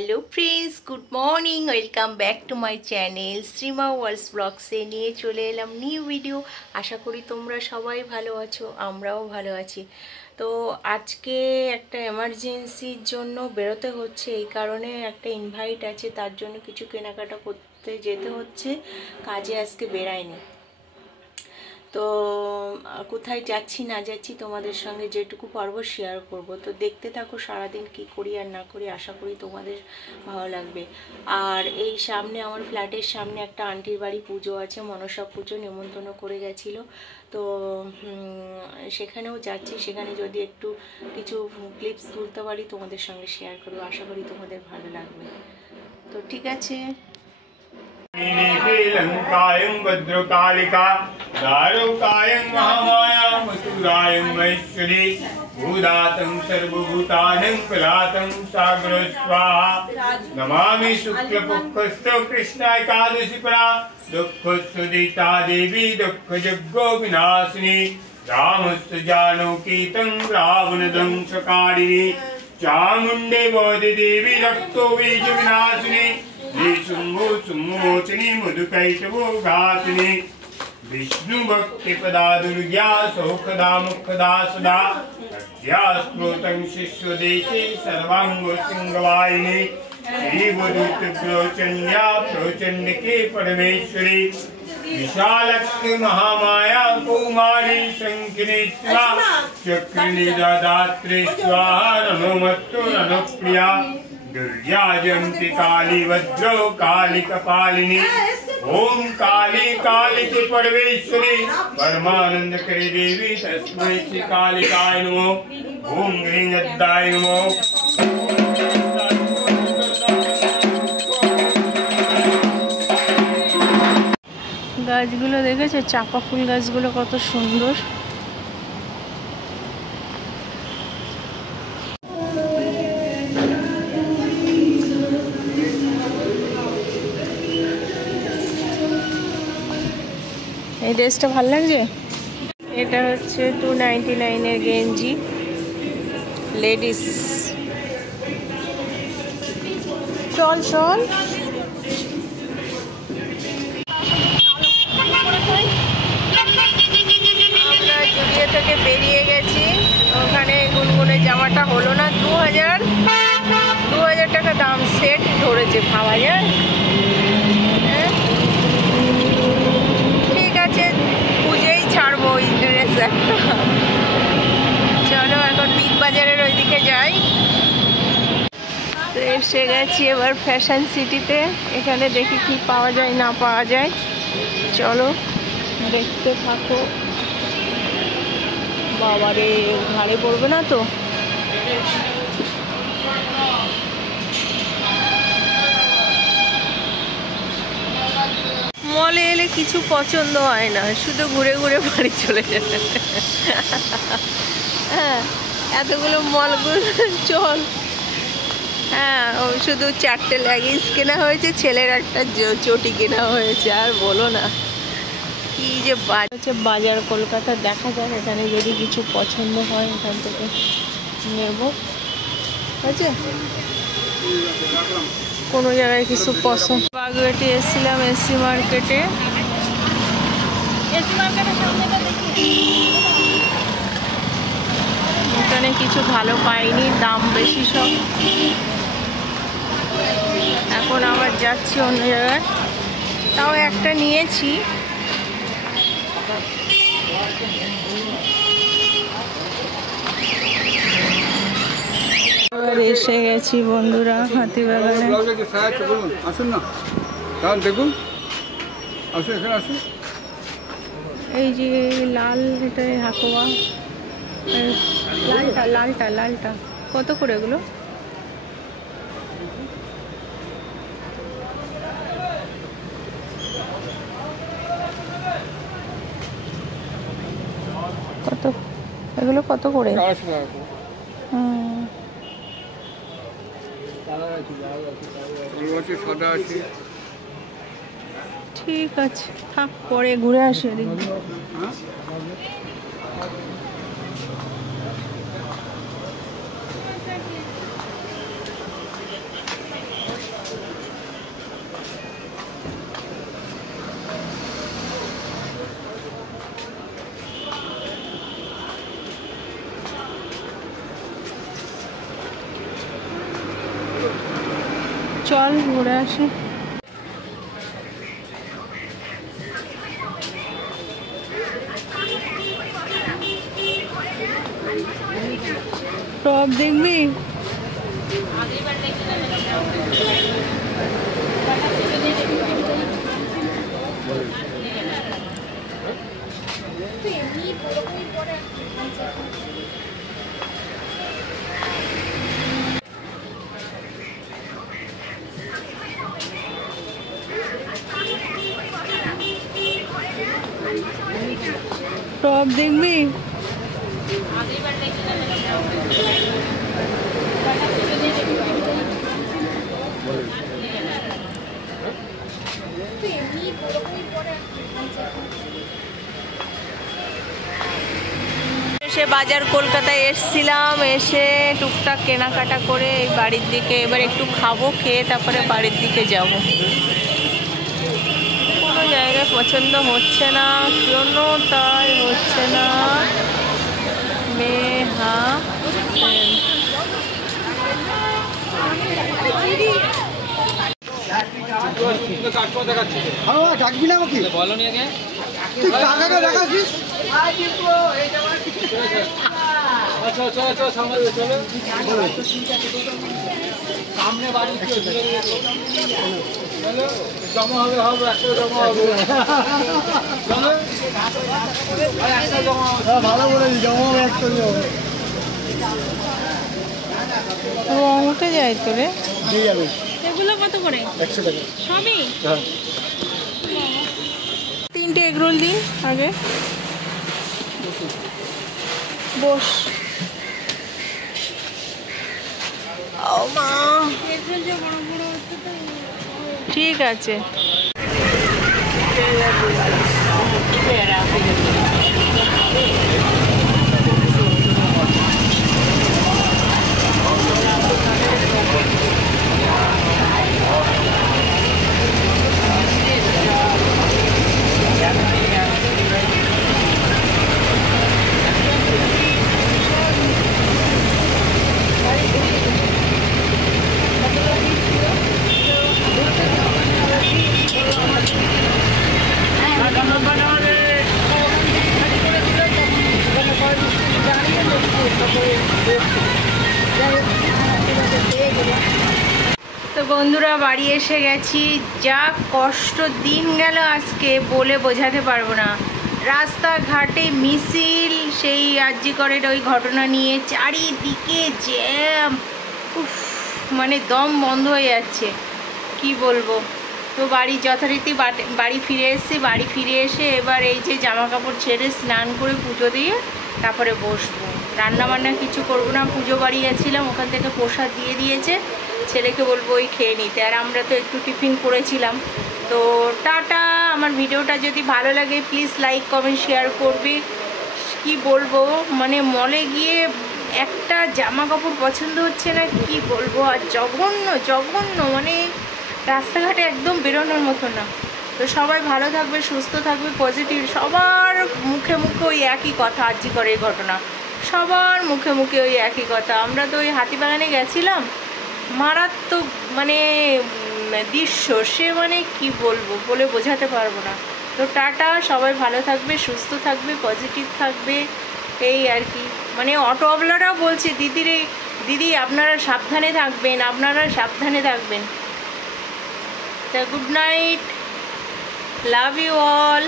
Hello friends, good morning. Welcome back to my channel Shrima worlds ব্লগসে নিয়ে চলে এলাম নিউ ভিডিও। আশা করি তোমরা সবাই ভালো আছো, আমরাও ভালো আছি। তো আজকে একটা এমার্জেন্সির জন্য বেরোতে হচ্ছে, এই কারণে একটা ইনভাইট আছে, তার জন্য কিছু কেনাকাটা করতে যেতে হচ্ছে। কাজে আজকে বেরাইনি, তো কোথায় যাচ্ছি না যাচ্ছি তোমাদের সঙ্গে যেটুকু পারবো শেয়ার করব। তো দেখতে থাকো সারাদিন কি করি আর না করি, আশা করি তোমাদের ভালো লাগবে। আর এই সামনে আমার ফ্ল্যাটের সামনে একটা আন্টির বাড়ি পুজো আছে, মনসা পুজো, নেমন্তন্ন করে গেছিল। তো সেখানেও যাচ্ছি, সেখানে যদি একটু কিছু ক্লিপস তুলতে পারি তোমাদের সঙ্গে শেয়ার করবো, আশা করি তোমাদের ভালো লাগবে। তো ঠিক আছে। लंकायं भद्रकालिका दारुकायं महामाया मथुरायं महेश्वरी भूदातं सर्वभूतानं कलातं सागर स्वाहा नमामि शुक्लपक्षस्थो कृष्ण एकादशी परा दुःखसुदिता देवी दुःखजग्गो विनाशिनी रामस्य जानकी तं रावणदंशकारिणी चामुण्डे बोधि देवी रक्तो बीज विनाशिनी शुंभो सुमोचनी मधुकैटवो घातिनी विष्णु भक्ति पदा दुर्ग्या सौखदा मुखदा सदा अद्या स्फुटं शिष्यदेशे सर्वांगो सिंहवाहिनी श्रीवदूत प्रोचन्या प्रोचंडिके परमेश्वरी विशालक्ष्मी महामाया कौमारी शंखिनी स्वाहा चक्रिणी दात्री स्वाहा नमोमत्तु नमप्रिया दुर्याजंति काली वज्रो काली कपालिनी ओम काली काली की परमेश्वरी परमानंद करे देवी तस्मै श्री कालिकाय नमो ओम ह्रीं अद्दाय नमो। গাছগুলো দেখেছো, চাপা ফুল গাছগুলো কত সুন্দর। এই ড্রেসটা ভালো লাগছে। এটা হচ্ছে 299 এর গেঞ্জি, লেডিস। চল চল, আমরা জুডিও থেকে বেরিয়ে গেছি। ওখানে গুনগুনের জামাটা হলো না, 2000 টাকা দাম, সেট ধরেছে, ভাবা যায়। ঠিক আছে, খুঁজেই ছাড়বো ওই ড্রেস একটা। চলো এখন বিগ বাজারের ওইদিকে যাই। তো এসে গেছি এবার ফ্যাশন সিটিতে, এখানে দেখি কি পাওয়া যায় না পাওয়া যায়। চলো দেখতে থাকো। বাবারে, ঘাড়ে পড়বে না তো? মলে এলে কিছু পছন্দ হয় না, শুধু ঘুরে ঘুরে বাড়ি চলে যায়। হ্যাঁ, এতগুলো মলগুলো চল। হ্যাঁ, শুধু 4টে লেগিংস কেনা হয়েছে, ছেলের একটা চটি কেনা হয়েছে। আর বলো না, কি যে বাজার কলকাতা। দেখা যাক এখানে যদি কিছু পছন্দ হয় এখান থেকে নেব। আছে কোনো জায়গায় কিছু পছন্দ। বাগুয়াটি এসেছিলাম এসি মার্কেটে। এখানে কিছু ভালো পাইনি, দাম বেশি সব। এখন আবার যাচ্ছি অন্য জায়গায়, তাও একটা নিয়েছি। এবার এসে গেছি বন্ধুরা হাতিবাগানে। আসুন না, দেখুন, আসুন এখানে আসুন। এই যে লাল, এটা হাকোয়া, লালটা লালটা লালটা কত করে এগুলো? কত এগুলো কত করে? ঠিক আছে, থাক, পরে ঘুরে আসি। চল ঘুরে আসি। টপ দেখবি? টপ দেখবি? এসে বাজার কলকাতায় এসছিলাম, এসে টুকটাক কেনাকাটা করে এই বাড়ির দিকে এবার একটু খাবো, খেয়ে তারপরে বাড়ির দিকে যাব। কোনো জায়গায় পছন্দ হচ্ছে না, কেন তাই হচ্ছে না। মেহা ডাকবি না আমাকে? বলো নি আগে, তুই টাকাটা দেখাচ্ছিস। সামনে বাড়ি জমা হবে, হবে একটা জমা হবে। ভালো বলেছি, জমা হবে একটা হবে। উঠে যায় তো রে। দিয়ে যাবে। এগুলো কত করে? 100 টাকা সবই? হ্যাঁ। 3টে এগরোল দিন আগে। বস। ও মা, ঠিক আছে। তো বন্ধুরা বাড়ি এসে গেছি। যা কষ্ট দিন গেল আজকে বলে বোঝাতে পারবো না। রাস্তাঘাটে মিছিল, সেই আরজিকরের ওই ঘটনা নিয়ে চারিদিকে জ্যাম, উফ, মানে দম বন্ধ হয়ে যাচ্ছে, কি বলবো। তো বাড়ি যথারীতি বাড়ি ফিরে এসেছি। বাড়ি ফিরে এসে এবার এই যে জামা কাপড় ছেড়ে স্নান করে পুজো দিয়ে তারপরে বসবো। রান্না বান্না কিছু করবো না, পুজো বাড়ি গেছিলাম, ওখান থেকে প্রসাদ দিয়ে দিয়েছে, ছেলেকে বলবো ওই খেয়ে নিতে। আর আমরা তো একটু টিফিন করেছিলাম। তো টাটা। আমার ভিডিওটা যদি ভালো লাগে প্লিজ লাইক কমেন্ট শেয়ার করবি। কি বলবো, মানে মলে গিয়ে একটা জামা কাপড় পছন্দ হচ্ছে না, কি বলবো। আর জঘন্য জঘন্য, মানে রাস্তাঘাটে একদম বেরোনোর মতো না। তো সবাই ভালো থাকবে, সুস্থ থাকবে, পজিটিভ। সবার মুখে মুখে ওই একই কথা, আরজিকরের ঘটনা, সবার মুখে মুখে ওই একই কথা। আমরা তো ওই হাতিবাগানে গেছিলাম, মারাত্মক মানে দৃশ্য, সে মানে কি বলবো, বলে বোঝাতে পারবো না। তো টাটা, সবাই ভালো থাকবে, সুস্থ থাকবে, পজিটিভ থাকবে, এই আর কি। মানে অটোওয়ালারাও বলছে দিদি আপনারা সাবধানে থাকবেন, আপনারা সাবধানে থাকবেন। তা good night, love you all.